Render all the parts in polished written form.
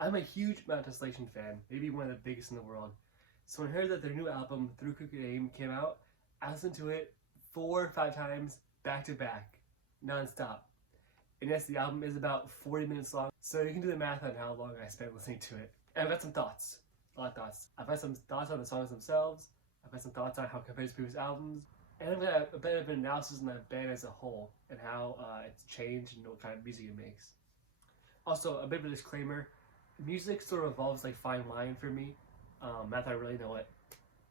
I'm a huge Mt Desolation fan, maybe one of the biggest in the world. So when I heard that their new album, Through Crooked Aim, came out, I listened to it 4 or 5 times back to back, non-stop. And yes, the album is about 40 minutes long, so you can do the math on how long I spent listening to it. And I've got some thoughts, a lot of thoughts. I've got some thoughts on the songs themselves, I've got some thoughts on how it compares to previous albums, and I've got a bit of an analysis on the band as a whole, and how it's changed and what kind of music it makes. Also, a bit of a disclaimer, music sort of evolves like fine wine for me. Not that I really know what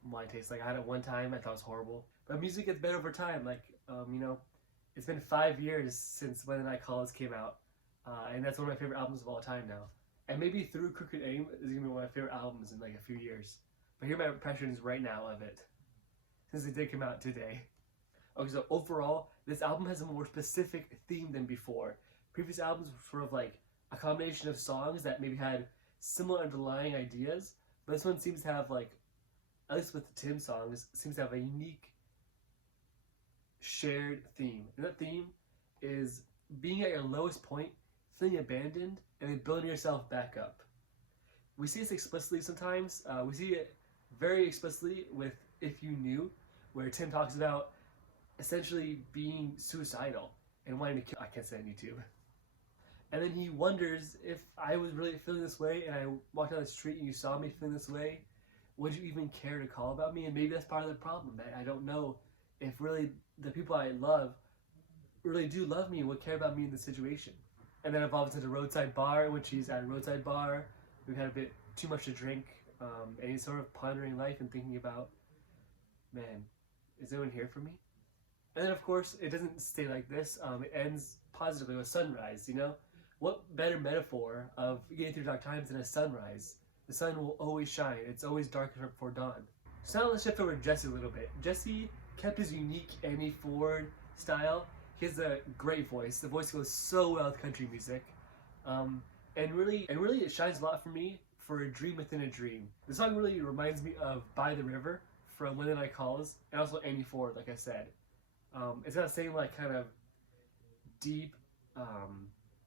wine tastes like. I had it one time, I thought it was horrible. But music gets better over time. It's been 5 years since When the Night Calls came out, and that's one of my favorite albums of all time now. And maybe Through Crooked Aim is gonna be one of my favorite albums in like a few years. But here are my impressions right now of it, since it did come out today. Okay, so overall, this album has a more specific theme than before. Previous albums were sort of like a combination of songs that maybe had similar underlying ideas, but this one seems to have like, at least with the Tim songs, seems to have a unique shared theme. And that theme is being at your lowest point, feeling abandoned, and then building yourself back up. We see this explicitly sometimes. We see it very explicitly with If You Knew, where Tim talks about essentially being suicidal and wanting to kill. I can't say on YouTube. And then he wonders, if I was really feeling this way and I walked down the street and you saw me feeling this way, would you even care to call about me? And maybe that's part of the problem, that I don't know if really the people I love really do love me and would care about me in this situation. And then evolves into Roadside Bar, in which he's at a roadside bar. We've had a bit too much to drink, and he's sort of pondering life and thinking about, man, is anyone here for me? And then of course, it doesn't stay like this. It ends positively with sunrise, you know? What better metaphor of getting through dark times than a sunrise? The sun will always shine. It's always darker before dawn. So now let's shift over to Jesse a little bit. Jesse kept his unique Andy Ford style. He has a great voice. The voice goes so well with country music. And really it shines a lot for me for A Dream Within a Dream. The song really reminds me of By the River from When the Night Calls, and also Andy Ford, like I said. It's got the same like kind of deep,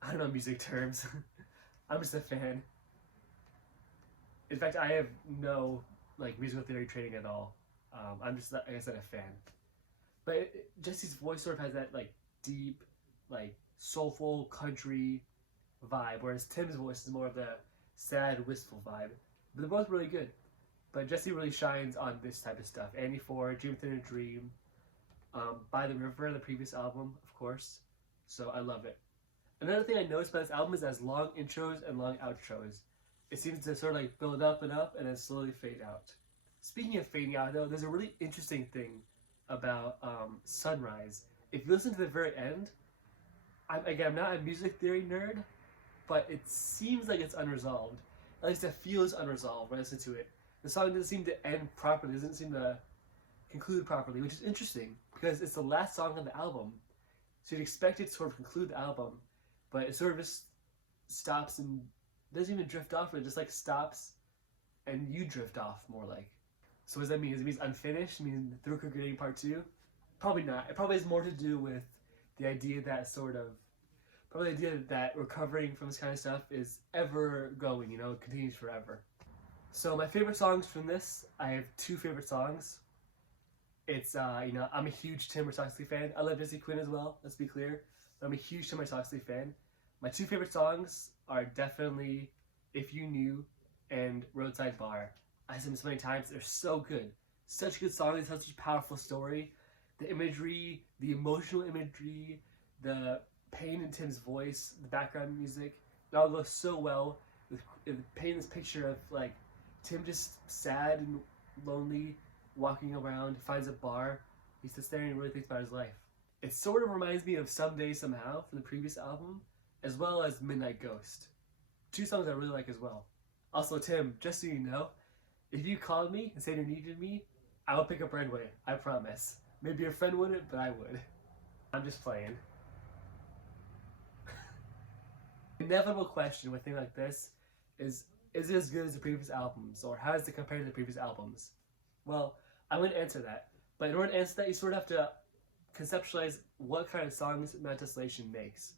I don't know music terms. I'm just a fan. In fact, I have no like musical theory training at all. I'm just, like I said, a fan. But Jesse's voice sort of has that like deep, like soulful country vibe, whereas Tim's voice is more of the sad, wistful vibe. But they're both really good. But Jesse really shines on this type of stuff. Andy Ford, Dream Within a Dream, By the River, the previous album, of course. So I love it. Another thing I noticed about this album is it has long intros and long outros. It seems to sort of like build up and then slowly fade out. Speaking of fading out though, there's a really interesting thing about Sunrise. If you listen to the very end, I'm not a music theory nerd, but it seems like it's unresolved. At least it feels unresolved when I listen to it. The song doesn't seem to end properly, doesn't seem to conclude properly, which is interesting because it's the last song on the album. So you'd expect it to sort of conclude the album, but it sort of just stops and doesn't even drift off, it just like stops and you drift off more like. So what does that mean? Does it mean unfinished? It means Through Crooked Aim Part 2? Probably not. It probably has more to do with the idea that recovering from this kind of stuff is ever going, you know, it continues forever. So my favorite songs from this, I have two favorite songs. It's, I'm a huge Tim Oxley fan. I love Jesse Quinn as well, let's be clear. But I'm a huge Tim Oxley fan. My two favorite songs are definitely If You Knew and Roadside Bar. I said them so many times, they're so good. Such good songs, such a powerful story. The imagery, the emotional imagery, the pain in Tim's voice, the background music, it all goes so well with painting this picture of like Tim just sad and lonely, walking around, finds a bar, he sits there and really thinks about his life. It sort of reminds me of Someday Somehow from the previous album, as well as Midnight Ghost. Two songs I really like as well. Also, Tim, just so you know, if you called me and said you needed me, I would pick up right away, I promise. Maybe your friend wouldn't, but I would. I'm just playing. Inevitable question with a thing like this is it as good as the previous albums, or how does it compare to the previous albums? Well, I wouldn't answer that, but in order to answer that, you sort of have to conceptualize what kind of songs Mt Desolation makes.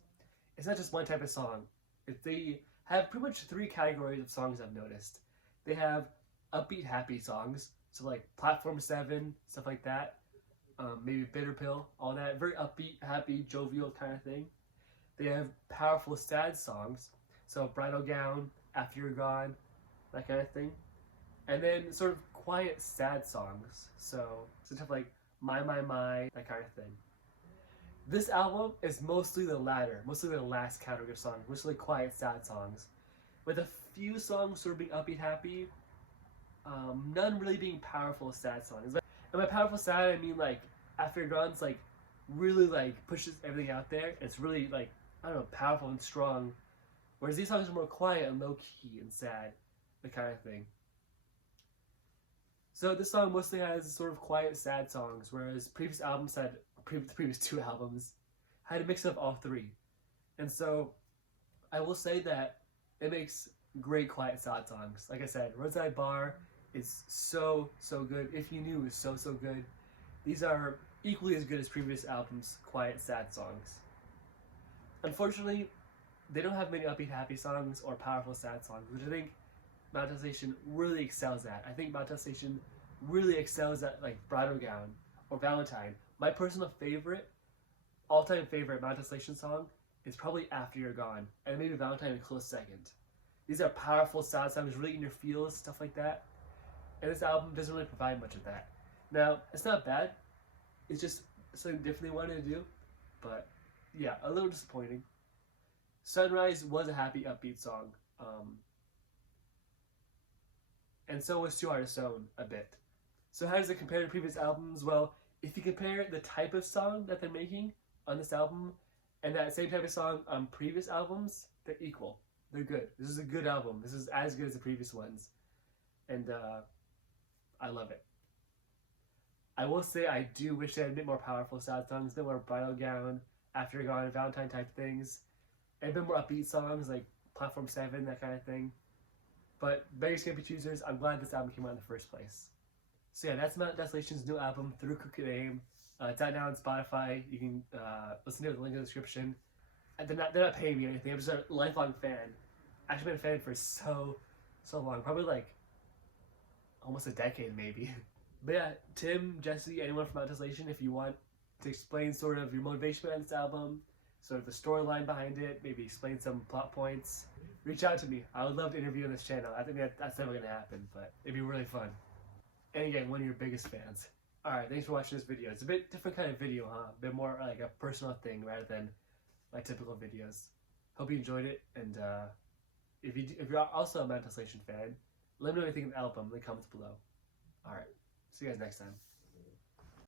It's not just one type of song. If they have pretty much three categories of songs I've noticed. They have upbeat, happy songs, so like Platform 7, stuff like that. Maybe Bitter Pill, all that. Very upbeat, happy, jovial kind of thing. They have powerful, sad songs, so Bridal Gown, After You're Gone, that kind of thing. And then sort of quiet, sad songs, so stuff like My, that kind of thing. This album is mostly the latter, mostly the last category of songs, mostly quiet, sad songs, with a few songs sort of being upbeat, happy, none really being powerful, sad songs. And by powerful, sad, I mean like After You're Gone's like really like pushes everything out there. It's really like, I don't know, powerful and strong, whereas these songs are more quiet and low key and sad, the kind of thing. So this song mostly has sort of quiet, sad songs, whereas previous albums had the previous two albums had a mix of all three. And so I will say that it makes great quiet, sad songs. Like I said, Roadside Bar is so good. If You Knew is so good. These are equally as good as previous albums' quiet, sad songs. Unfortunately, they don't have many upbeat, happy songs or powerful, sad songs, which I think Mt Desolation really excels at. I think Mt Desolation really excels at like Bridal Gown or Valentine. My personal favorite, all-time favorite Mt Desolation song is probably After You're Gone, and maybe Valentine a close second. These are powerful, sad songs, really in your feels, stuff like that. And this album doesn't really provide much of that. Now, it's not bad. It's just something different they wanted to do. But yeah, a little disappointing. Sunrise was a happy, upbeat song. And so was Too Hard to Stone a bit. So how does it compare to previous albums? Well, if you compare the type of song that they're making on this album and that same type of song on previous albums, they're equal. They're good. This is a good album. This is as good as the previous ones. And I love it. I will say I do wish they had a bit more powerful sad songs, a bit more Bridal Gown, After You're Gone, Valentine type things, and a bit more upbeat songs like Platform 7, that kind of thing. But beggars can't be choosers. I'm glad this album came out in the first place. So yeah, that's Mt Desolation's new album, Through Crooked Aim. It's out now on Spotify. You can listen to it with the link in the description. And they're not paying me or anything. I'm just a lifelong fan. I've actually been a fan for so long. Probably like almost a decade maybe. But yeah, Tim, Jesse, anyone from Mt Desolation, if you want to explain sort of your motivation behind this album, sort of the storyline behind it, maybe explain some plot points, reach out to me. I would love to interview on this channel. I think that's never going to happen, but it'd be really fun. And again, one of your biggest fans. Alright, thanks for watching this video. It's a bit different kind of video, huh? A bit more like a personal thing rather than my typical videos. Hope you enjoyed it, and if you're also a Mt Desolation fan, let me know what you think of the album in the comments below. Alright, see you guys next time.